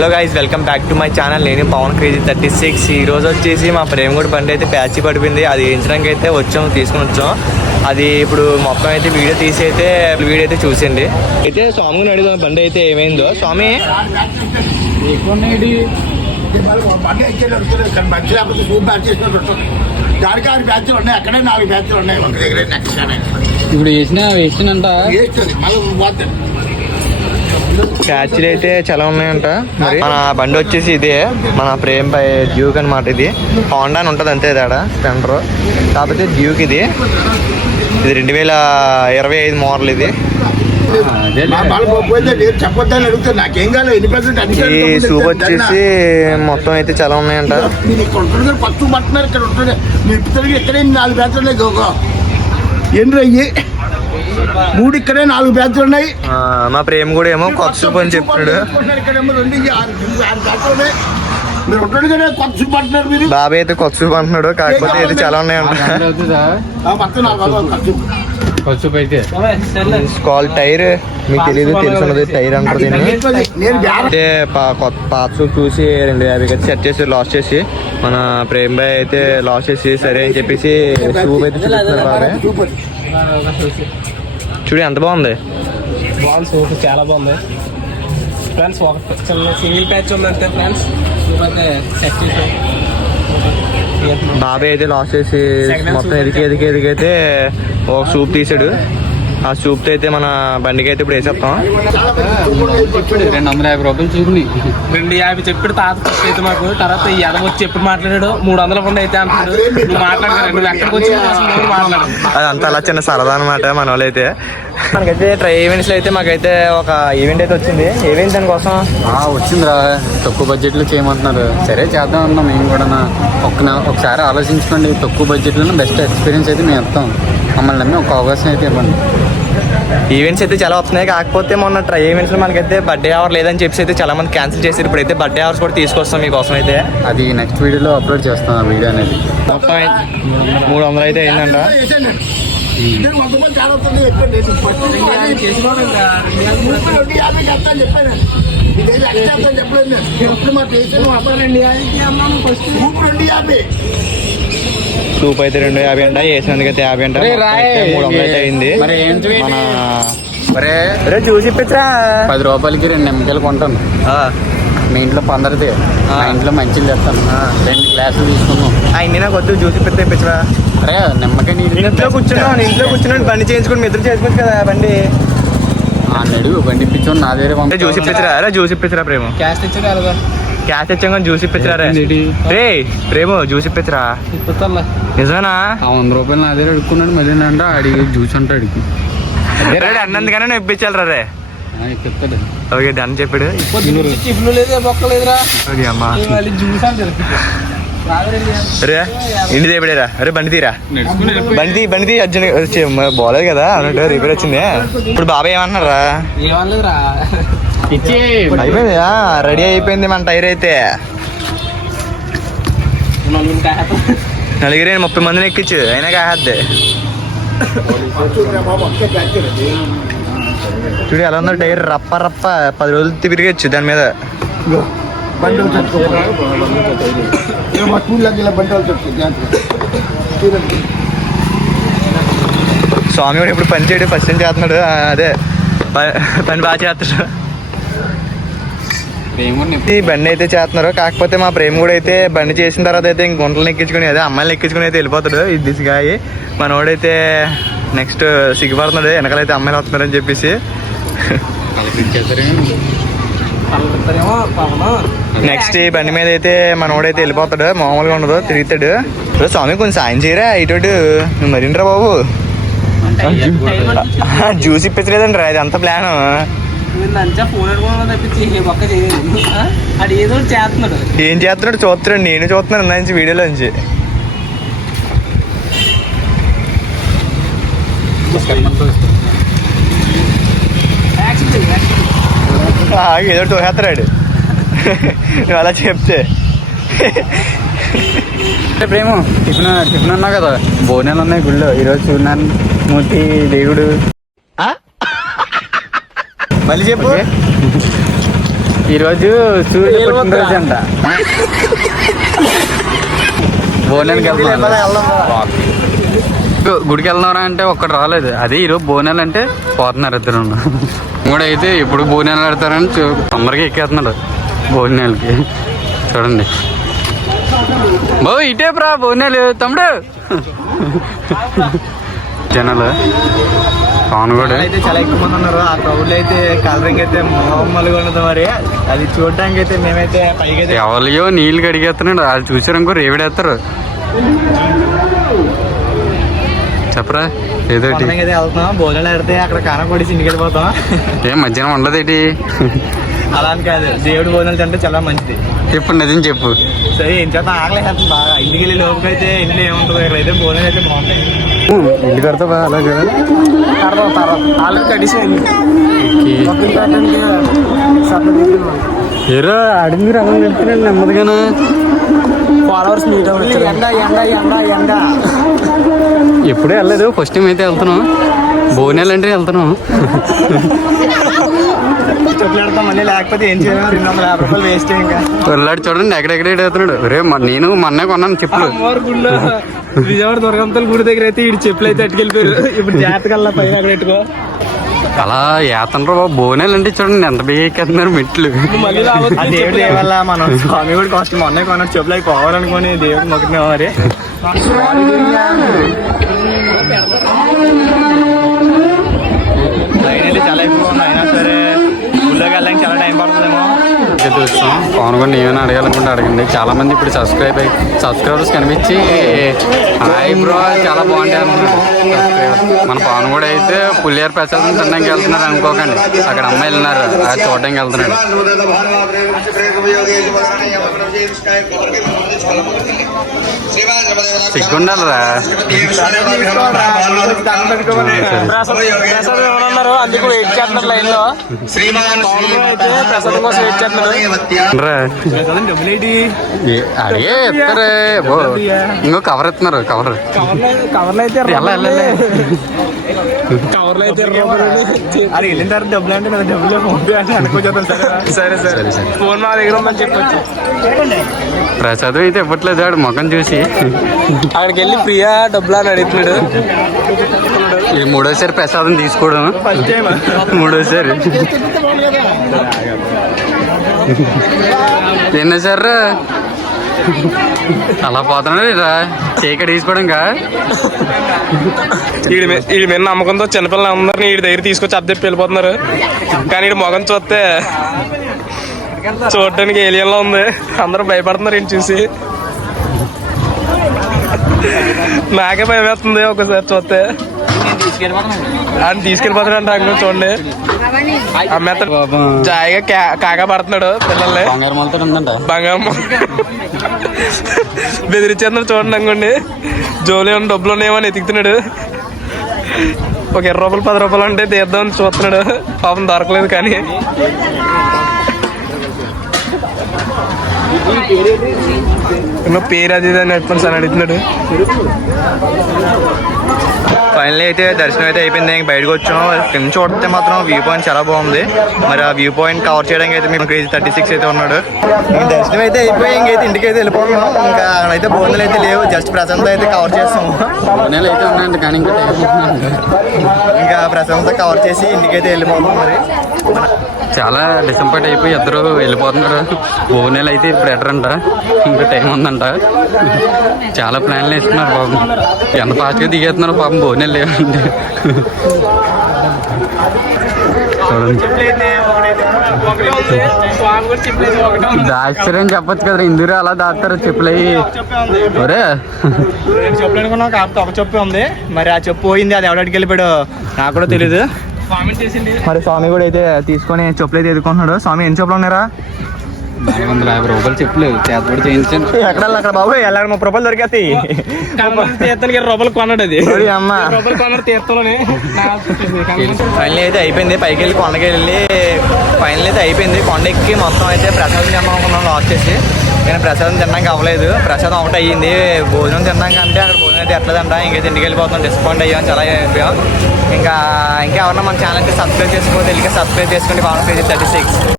Hello guys, welcome back to my channel. నేను Pawan crazy 36. ఈ రోజు వచ్చేసి మా ప్రేమగుడి బండి అయితే ప్యాచ్ పడిపోయింది. అది వేయించడానికి అయితే తీసుకుని వచ్చాం. అది ఇప్పుడు మొత్తం అయితే వీడియో తీసి అయితే చూసింది. అయితే స్వామిని అడిగిన బండి అయితే ఏమైందో. స్వామి ఇప్పుడు వేసినంట ప్యాచ్లు అయితే చాలా ఉన్నాయంట. మరి మన బండి వచ్చేసి ఇదే మన ప్రేమ్ పై డ్యూక్ అనమాట. ఇది హోండా అని ఉంటుంది అంతే తేడా, స్ప్లెండర్. కాకపోతే డ్యూక్ ఇది 2025 మోడల్. ఇది ఈ సూప్ వచ్చేసి మొత్తం అయితే చాలా ఉన్నాయంట. మూడు ఇక్కడే 4 బ్యాచ్లు ఉన్నాయి. మా ప్రేమ కూడా ఏమో కొత్త సూప్ అని చెప్పాడు. బాబాయ్ అయితే కొత్త సూప్ అంటున్నాడు. కాకపోతే ఇది చాలా ఉన్నాయంట. స్కాల్ టైర్ మీకు తెలియదు, తెలుసున్నది టైర్ అంటారు దీన్ని. అంటే పాత సూప్ చూసి 250 అయితే సెట్ చేసి లాస్ చేసి మన ప్రేమ్ బాయ్ అయితే లాస్ చేసి సరే అని చెప్పేసి సూప్ అయితే చూపిస్తున్నారు. బాబాయ్ చూడు ఎంత బాగుంది. సూప్ చాలా బాగుంది ఫ్రెండ్స్. ఒక చిన్న సింగిల్ ప్యాచ్ ఉందంటే ఫ్రెండ్స్. బాబాయ్ అయితే లాస్ చేసి మొత్తం ఎదిగైతే ఒక సూప్ తీసాడు. ఆ సూప్ అయితే మన బండికి అయితే ఇప్పుడు వేసేస్తాం. 250 రూపాయలు చూపుని 250 చెప్పాడు తాత ఫస్ట్ అయితే మాకు. తర్వాత ఈ ఎదవ వచ్చి ఎప్పుడు మాట్లాడాడు 300 కొండ అయితే అంటాడు. నువ్వు మాట్లాడతాడు, నువ్వు ఎక్కడికి వచ్చి మాట్లాడు. అదంతా అలా చిన్న సరదా అనమాట మన వాళ్ళు అయితే. మనకైతే ట్రై ఈవెంట్స్ లో అయితే మాకైతే ఒక ఈవెంట్ అయితే వచ్చింది. ఈవెంట్ దానికోసం వచ్చిందిరా, తక్కువ బడ్జెట్ లో చేయమంటున్నారు. సరే చేద్దాం అన్నాం మేము కూడా. ఒకసారి ఆలోచించుకోండి, తక్కువ బడ్జెట్ లో బెస్ట్ ఎక్స్పీరియన్స్ అయితే మేము ఇస్తాం. మమ్మల్ని నమ్మి ఒక అవకాశం అయితే ఇవ్వండి. ఈవెంట్స్ అయితే చాలా వస్తున్నాయి. కాకపోతే మొన్న ట్రై ఈవెంట్స్ లో మనకైతే బర్త్డే అవర్ లేదని చెప్పేసి అయితే చాలా మంది క్యాన్సిల్ చేశారు. ఇప్పుడైతే బర్త్డే అవర్స్ కూడా తీసుకొస్తాం మీకోసం అయితే. అది నెక్స్ట్ వీడియోలో అప్లోడ్ చేస్తాం. ఆ వీడియో అనేది మొత్తం 300 అయితే అయిందంట. సూప్ అయితే 250 అంట, వేసినందుకైతే 50 అంట. 300 అయితే అయింది. మన చూసి ఇప్పించరా 10 రూపాయలకి 2 నిమ్మకాయలు కొంటాను. మీ ఇంట్లో 15 మా ఇంట్లో మంచిలు తెస్తాను. 2 గ్లాసులు తీసుకున్నాం. అన్ని నాకు వద్దు, జ్యూస్ ఇప్పించరా. అరే నిమ్మకాయ ఇంట్లో కూర్చున్నాను బండి చేయించుకుని నిద్ర చేసుకోవచ్చు కదా. బండి అన్నాడు, బండి ఇప్పించుకుని నా దగ్గర జ్యూస్ ఇప్పించరా. అరే జ్యూస్ ఇప్పించరా ప్రేమ. క్యాష్ తెచ్చాడు, క్యాష్ తెచ్చాం కానీ జ్యూస్ ఇప్పించరా. రే ప్రేమ జ్యూస్ ఇప్పించరా. నిజమేనా? 100 రూపాయలు నా దగ్గర అడుక్కున్నాడు. మళ్ళీ అంటే అడిగి జ్యూస్ అంటే అడిగి అన్నందుకనే నువ్వు ఇప్పించాలి రే. ఓకే డన్ చెప్పాడు. రే ఇంటి దేపడేరా. అరే బండి తీరా, బండి తీ అర్జున్ బాలేదు కదా అన్నట్టు రిపేర్ వచ్చింది. ఇప్పుడు బాబాయ్ ఏమన్నారా? అయిపోయింది, రెడీ అయిపోయింది మన టైర్ అయితే. 30 మందిని ఎక్కించు అయినా కాహద్దే. చూడు ఎలా ఉందో టైర్, రప్ప 10 రోజులు తిరిగచ్చు దాని మీద. స్వామి కూడా ఇప్పుడు పని చేయడు, ఫస్ట్ టైం చేస్తున్నాడు. అదే పని బాగా చేస్తాడు. ఈ బండి అయితే చేస్తున్నారు. కాకపోతే మా ప్రేమ కూడా అయితే బండి చేసిన తర్వాత అయితే ఇంక గుంటలను ఎక్కించుకుని అదే అమ్మాయిలు ఎక్కించుకుని అయితే వెళ్ళిపోతాడు. ఇది దిశగా మనోడైతే నెక్స్ట్ సిగ్గుపడుతున్నాడు, వెనకాలైతే అమ్మాయిలు వస్తున్నారని చెప్పేసి. నెక్స్ట్ ఈ బండి మీద అయితే మనోడైతే వెళ్ళిపోతాడు. మామూలుగా ఉండదు, తిరుగుతాడు. స్వామి కొంచెం సాయం చేయరా ఇటు మరిండ్రా బాబు. జ్యూస్ ఇప్పించలేదండి, అది అంత ప్లాన్. ఏం చేస్తున్నాడు చూస్తున్నాడు, నేను చూస్తున్నాను నుంచి వీడియోలో నుంచి. ఏదో తోసేస్తున్నాడు నువ్వు అలా చెప్తే. ప్రేమ టిఫిన్ అన్నా కదా, బోనాలు ఉన్నాయి గుళ్ళో ఈరోజు. చూన్నాను మూర్తి దేవుడు. మళ్ళీ చెప్పు. ఈరోజు సూర్యుడు పుట్టినరోజు అంట. బోనానికి గుడికి వెళ్తున్నారా అంటే ఒక్కటి రాలేదు. అదే ఈరోజు బోనాలు అంటే పోతున్నారు ఇద్దరు. కూడా అయితే ఇప్పుడు బోనాలు ఆడతారని తొందరగా ఎక్కేస్తున్నాడు బోనాలకి. చూడండి బాబు ఇటే ప్రా బోనాలు తమ్ముడు. జనాలు పవన్ కూడా అయితే చాలా ఎక్కువ మంది ఉన్నారు. ఆ క్రౌడ్ అయితే కలరింగ్ అయితే మామూలుగా ఉన్నది. మరి అది చూడడానికి అయితే మేమైతే పైకి ఎవరియో నీళ్ళు కడిగేస్తున్నాడు. వాళ్ళు చూసారనుకో రేవిడేస్తారు. చెప్పరా ఏదోటి అయితే వెళ్తున్నాం. భోజనాలు ఆడితే అక్కడ కారం కొడిసి ఇంటికి వెళ్ళిపోతాం. ఏం మధ్యాహ్నం ఉండదేటి? అలా అని కాదు, దేవుడి భోజనాలు తింటే చాలా మంచిది. ఇప్పుడు నిజం చెప్పు. సరే ఏం చేద్దాం, ఆగలేదు బాగా. ఇంటికి వెళ్ళి లోపుకి అయితే ఇంట్లో ఏముంటుంది, ఇక్కడైతే భోజనాలు అయితే బాగుంటాయి. ఇల్లు కడతావా అలాగే? ఆల్రెడీ కడిసేయండి. ఏరో అడిగి రకం చెప్తున్నాను నెమ్మదిగాను. ఫాలోవర్స్ మీట్ ఎండ ఎండ ఎండ ఎండ. ఎప్పుడే వెళ్ళలేదు, ఫస్ట్ టైం అయితే వెళ్తున్నాం. బోనాలు అంటే వెళ్తున్నాం. చెప్పులాడతాం మళ్ళీ, లేకపోతే ఏం చేయాలి? 250 రూపాయలు వేస్ట్. ఇంకా వెళ్ళాడు చూడండి ఎక్కడెక్కడ వెళ్తున్నాడు. రే నేను మొన్నే కొన్నాను చెప్పులు. విజయవాడ దుర్గంతల గుడి దగ్గర అయితే ఇటు చెప్పులు అయితే అట్టుకెళ్ళిపోయారు. ఇప్పుడు జాతకల్లా పైన అక్కడ పెట్టుకో. అలా ఏతనరు బాబు. బోనాలు అంటే చూడండి ఎంత బేగా ఎక్కేస్తున్నారు మెట్లు. దేవుడి వల్ల మనం స్వామి కూడా కాస్ట్ మొన్నే కొన్నాడు చెప్పులు. అవి పోవాలనుకుని దేవుడు మొక్కుతున్నాం. మరి లైన్ అయితే చాలా ఎక్కువ ఉంది. అయినా సరే ఊళ్ళోకి వెళ్ళడానికి చాలా టైం పడుతుందేమో. చూస్తాం పవన్ కూడా ఏమైనా అడగాలనుకుంటే అడగండి. చాలా మంది ఇప్పుడు సబ్స్క్రైబర్స్ కనిపించి హాయ్ బ్రో చాలా బాగుంటాయి అనుకున్నారు సబ్స్క్రైబర్స్. మన పవన్ కూడా అయితే పులియార్ ప్రసాదం తినడానికి వెళ్తున్నారు అనుకోకండి. అక్కడ అమ్మాయిలు ఉన్నారు, అది చూడడానికి వెళ్తున్నాడు. సిగ్గుండాలరా. అందుకు వెయిట్ చేస్తున్నారు లైన్ లో. ప్రసాదం కోసం వెయిట్ చేస్తున్నారు. అడిగే ఇస్తారే ఇంకో కవర్ ఇస్తున్నారు. కవర్లో అయితే కవర్లో అయితే అది వెళ్ళిన తర్వాత డబ్బులు అంటే కదా డబ్బులు ఫోన్ పే అంటే అనుకోవచ్చాను. సరే సరే ఫోన్ మా దగ్గర ఉందని చెప్పొచ్చు. ప్రసాదం అయితే ఇవ్వట్లేదు ఆడు ముఖం చూసి. అక్కడికి వెళ్ళి ప్రియా డబ్బులు అని అడుగుతున్నాడు. ఇది మూడోసారి ప్రసాదం తీసుకోవడం. మూడోసారి ఎన్నోసారి అలా పోతున్నాడు రా చీకటి తీసుకోవడం. వీడి మీద నమ్మకంతో చిన్నపిల్లలు అందరినీ వీడి దగ్గర తీసుకొచ్చి అద్దెప్పి వెళ్ళిపోతున్నారు. కానీ వీడి మొఖం చూస్తే చూడటానికి ఏలియన్లో ఉంది. అందరూ భయపడుతున్నారు వీడిని చూసి. నాకే భయం వేస్తుంది ఒకసారి చూస్తే. ఆయన తీసుకెళ్ళిపోతాడంట అంగ చూడండి. అమ్మేత జాయిగా కాగా పడుతున్నాడు పిల్లల్ని. బంగారం బెదిరించేస్తున్నాడు చూడండి. అంగండి జోలి ఉన్న డబ్బులు ఉన్నాయేమని ఎతుకుతున్నాడు. ఒక 20 రూపాయలు 10 రూపాయలు అంటే తీద్దామని చూస్తున్నాడు. పాపం దొరకలేదు. కానీ పేరు అది అని చెప్పండి సార్ అడుగుతున్నాడు. ఫైనల్ అయితే దర్శనం అయితే అయిపోయింది. ఇంక బయటకు వచ్చాం. కింద చూడితే మాత్రం వ్యూ పాయింట్ చాలా బాగుంది. మరి ఆ వ్యూ పాయింట్ కవర్ చేయడానికి అయితే మేము క్రేజీ 36 అయితే ఉన్నాడు. దర్శనం అయితే అయిపోయి ఇంకైతే ఇంటికి అయితే వెళ్ళిపోతున్నాం. ఇంకా అయితే భోజనాలు అయితే లేవు, జస్ట్ ప్రశాంత్ అయితే కవర్ చేస్తాము. అయితే ఉన్నాయండి కానీ ఇంకా ప్రశాంత్ కవర్ చేసి ఇంటికి అయితే వెళ్ళిపోతాం. మరి చాలా డిసప్పాయింట్ అయిపోయి ఇద్దరు వెళ్ళిపోతున్నారు. బోనాలు అయితే ఇప్పుడు ఎటరంట, ఇంకా టైం ఉందంట. చాలా ప్లాన్లు వేస్తున్నారు బాబు. ఎంత ఫాస్ట్గా దిగేస్తున్నారు పాపం. బోనాలు లేవంటే దాస్తారని చెప్పొచ్చు కదా. ఇందులో అలా దాస్తారు చెప్పులు అయ్యి. ఒరే చెప్పు అనుకున్నాం కాబట్టి ఒక చెప్పు ఉంది. మరి ఆ చెప్పు పోయింది. అది ఎవరికి వెళ్ళిపోయాడు నాకు కూడా తెలీదు. మరి స్వామి కూడా అయితే తీసుకొని చెప్పులు అయితే ఎదుర్కొంటున్నాడు. స్వామి ఎన్ని చెప్పులు ఉన్నారా? 450 రూపాయలు చెప్పులు చేత కూడా చేయించాను. ఎక్కడ అక్కడ బాబు ఎలా 30 రూపాయలు దొరికేస్తాయి. తీర్థానికి 20 రూపాయలు కొన్నాడు. అది అమ్మ 20 రూపాయలు కొన్నాడు తీర్థంలోనే. ఫైనల్ అయితే అయిపోయింది. పైకి వెళ్ళి కొండకి వెళ్ళి ఫైనల్ అయితే అయిపోయింది. కొండ ఎక్కి మొత్తం అయితే ప్రసాదం తిన్నాం అనుకున్నాం లాస్ట్ చేసి. కానీ ప్రసాదం తినడానికి అవ్వలేదు. ప్రసాదం ఒకటి అయ్యింది. భోజనం తినడానికి అంటే అక్కడ భోజనం అయితే ఎట్లేదంట. ఇంకైతే ఇంటికి వెళ్ళిపోతున్నాం. డిస్కౌంట్ అయ్యాం, చాలా అయిపోయాం. ఇంకా ఎవరన్నా మన ఛానల్కి సబ్స్క్రైబ్ చేసుకోవాలి. తెలియక సబ్స్క్రైబ్ చేసుకోండి. పవన్ క్రేజీ 36.